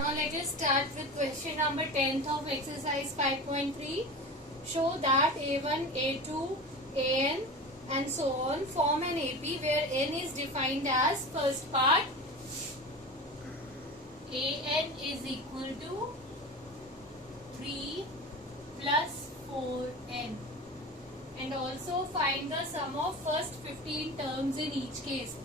Now let us start with question number 10th of exercise 5.3. Show that A1, A2, AN and so on form an AP where N is defined as first part AN is equal to 3 plus 4N and also find the sum of first 15 terms in each case.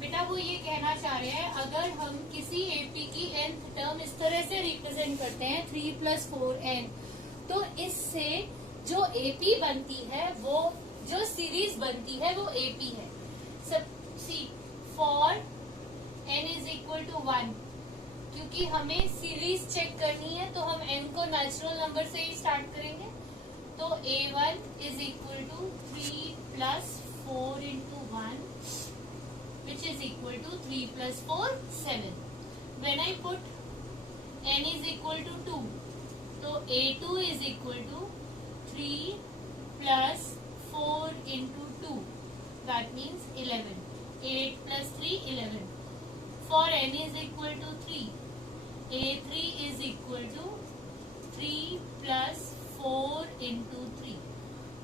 बेटा वो ये कहना चाह रहे हैं अगर हम किसी एपी की nth टर्म इस तरह से रिप्रेजेंट करते हैं 3 plus 4n तो इससे जो एपी बनती है वो जो सीरीज बनती है वो एपी है. सब सी for n is equal to 1 क्योंकि हमें सीरीज चेक करनी है तो हम n को नेचुरल नंबर से ही स्टार्ट करेंगे. तो a1 is equal to 3 plus 4 into 1 which is equal to 3 plus 4, 7. When I put n is equal to 2, so a2 is equal to 3 plus 4 into 2. That means 11. 8 plus 3, 11. For n is equal to 3, a3 is equal to 3 plus 4 into 3.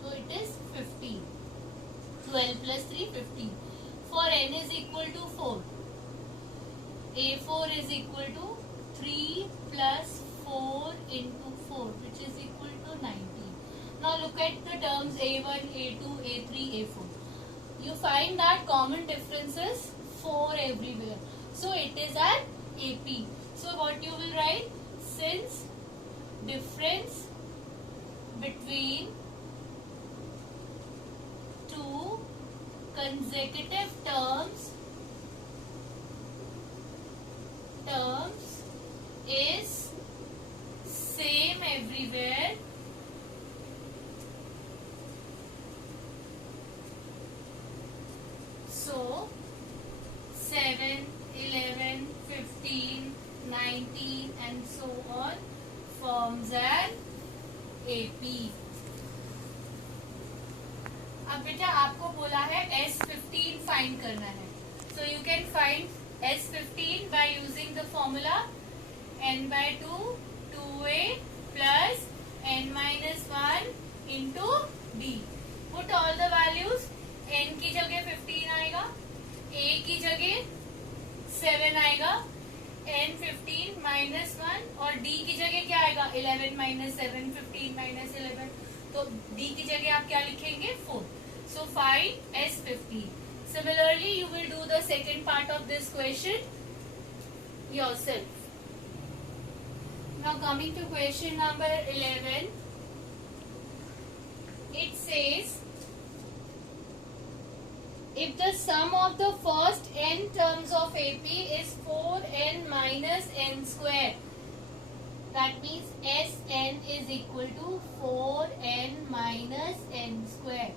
So it is 15. 12 plus 3, 15. For n is equal to 4, a4 is equal to 3 plus 4 into 4 which is equal to 19. Now look at the terms a1, a2, a3, a4. You find that common difference is 4 everywhere. So it is an AP. So what you will write? Since difference between two consecutive terms is same everywhere, so 7, 11, 15, 19 and so on forms an AP. अब बेटा आपको बोला है S15 find करना है. So you can find S15 by using the formula n by 2 2a plus n minus 1 into d. Put all the values. n की जगह 15 आएगा, a की जगह 7 आएगा, n 15 minus 1 और d की जगह क्या आएगा 11 minus 7 15 minus 11. तो d की जगह आप क्या लिखेंगे 4. So find S15. Similarly, you will do the second part of this question yourself. Now coming to question number 11. It says, if the sum of the first n terms of AP is 4n minus n square, that means Sn is equal to 4n minus n square.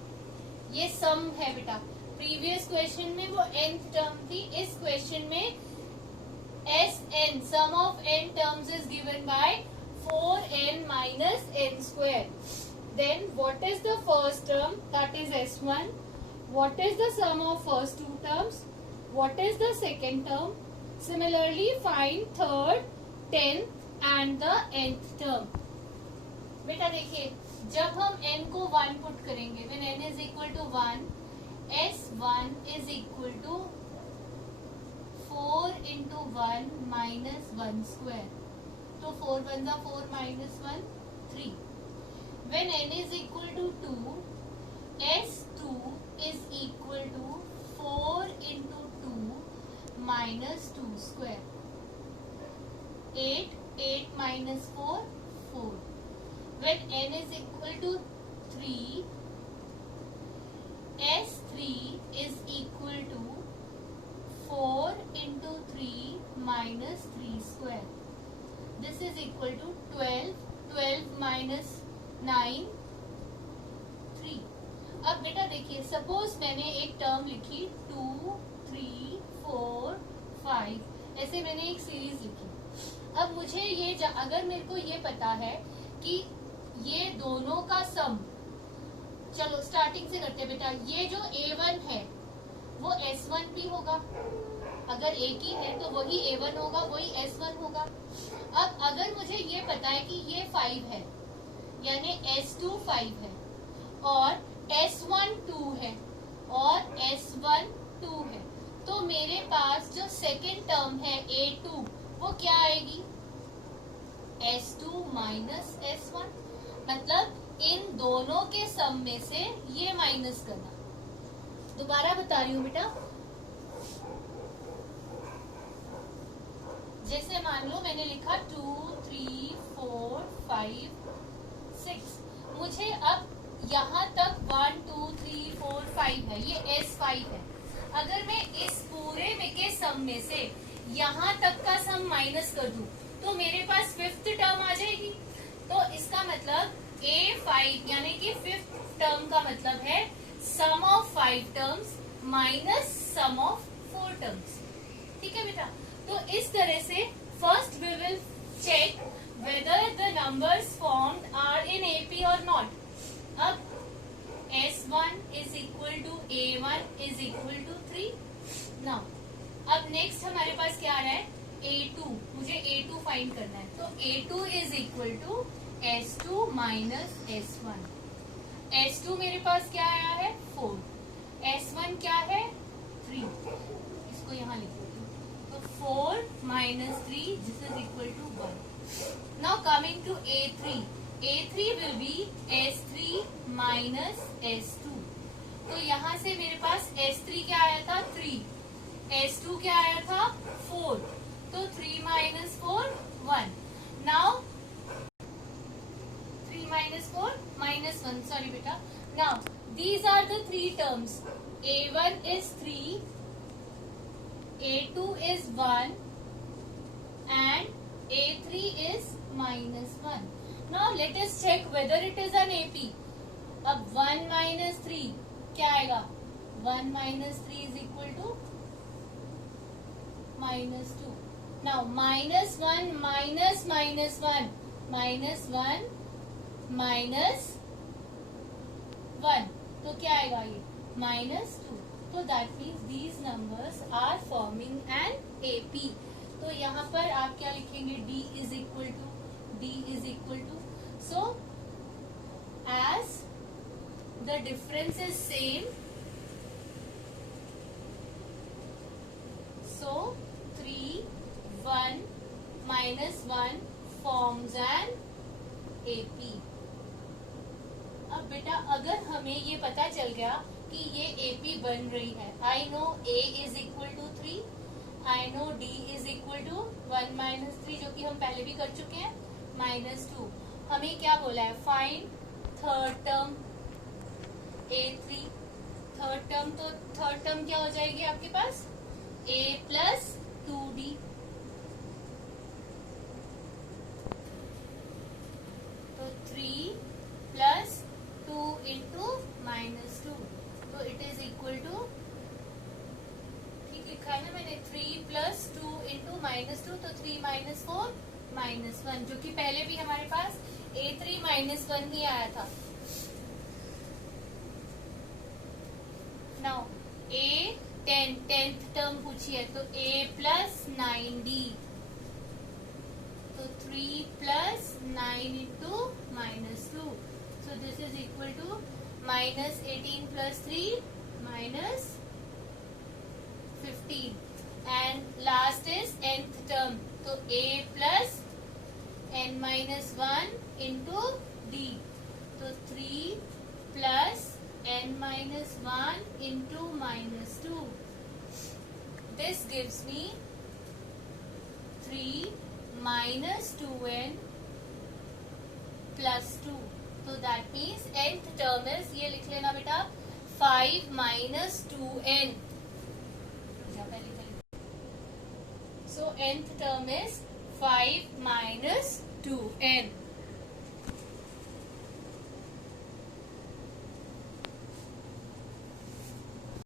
ये सम है बेटा. Previous question में वो nth term थी, इस question में Sn sum of n terms is given by 4n minus n square. Then what is the first term? That is S1. What is the sum of first two terms? What is the second term? Similarly find third, 10th and the nth term. बेटा देखिए जब हम n को 1 put करेंगे when n is equal to 1, S1 is equal to 4 into 1 minus 1 square. तो 4 1 जा 4 minus 1 3. When n is equal to 2, S2 is equal to 4 into 2 minus 2 square. 8 8 minus 4 4. When n is equal to 3, S3 is equal to 4 into 3 minus 3 square. This is equal to 12. 12 minus 9, 3. अब बेटा देखिए suppose मैंने एक term लिखी 2, 3, 4, 5 ऐसे मैंने एक series लिखी. अब मुझे ये अगर मेरे को ये पता है कि ये दोनों का सम, चलो स्टार्टिंग से करते बेटा. ये जो A1 है वो S1 भी होगा अगर एक ही है तो वही A1 होगा, वही S1 होगा। अब अगर मुझे ये पता है कि ये 5 है, यानी S2 5 है और S1 2 है और S1 2 है, तो मेरे पास जो सेकेंड टर्म है A2 वो क्या आएगी? S2 minus S1। मतलब इन दोनों के सम में से ये माइनस करना। दोबारा बता रही हूँ बेटा, जैसे मान लो मैंने लिखा 2 3 4 5 6, मुझे अब यहाँ तक 1 2 3 4 5 है, ये S5 है। अगर मैं इस पूरे में के सम में से यहाँ तक का सम माइनस कर दूं तो मेरे पास फिफ्थ टर्म आ जाएगी। तो इसका मतलब A5 यानी कि फिफ्थ टर्म का मतलब है sum of 5 terms minus sum of 4 terms. ठीक है बेटा, तो इस तरह से first we will check whether the numbers formed are in AP और नॉट। अब S1 is equal to A1 is equal to 3। Now अब नेक्स्ट हमारे पास क्या आ रहा है? A2, मुझे A2 फाइंड करना है। तो A2 is equal to S2 minus S1। S2 मेरे पास क्या आया है? 4। S1 क्या है? 3। इसको यहाँ लिख देती हूँ। तो 4 minus 3 this is equal to 1। Now coming to A3, A3 will be S3 minus S2। तो यहाँ से मेरे पास S3 क्या आया था? 3। S2 क्या आया था? 4। तो 3 minus 4 1। Now 3 minus 4 minus 1, sorry बेटा। Now these are the three terms. A1 is 3, A2 is 1 and A3 is minus 1. Now let us check whether it is an AP. अब 1 minus 3 क्या आएगा? 1 minus 3 is equal to minus 2. Now minus 1 minus minus 1 minus 1 minus 1, तो क्या आएगा ये? minus 2. तो that means these numbers are forming an AP. तो यहाँ पर आप क्या लिखेंगे? D is equal to D is equal to, so as the difference is same, so 3 1 minus 1 forms an AP. अब बेटा अगर हमें ये पता चल गया कि ये AP बन रही है, I know A is equal to 3, I know D is equal to 1 minus 3 जो कि हम पहले भी कर चुके हैं, minus 2। हमें क्या बोला है? Find third term A3। Third term, तो थर्ड टर्म क्या हो जाएगी आपके पास? A plus 2D। तो 3 प्लस 2 इंटू माइनस 2, तो इट इज इक्वल टू, ठीक लिखा है ना मैंने, 3 प्लस 2 इंटू माइनस 2, तो 3 माइनस 4 माइनस 1, जो कि पहले भी हमारे पास A3 माइनस 1 ही आया था। नाउ टेंथ टर्म पूछी है, तो A प्लस 9D, तो 3 plus 9 into minus 2, so this is equal to minus 18 plus 3 minus 15, and last is nth term, तो A plus n minus 1 into D, तो 3 plus n minus 1 into minus 2, this gives me 3 minus 2n plus 2, तो that means nth term is, ये लिख लेना बेटा, 5 minus 2n। So nth term is 5 minus 2n।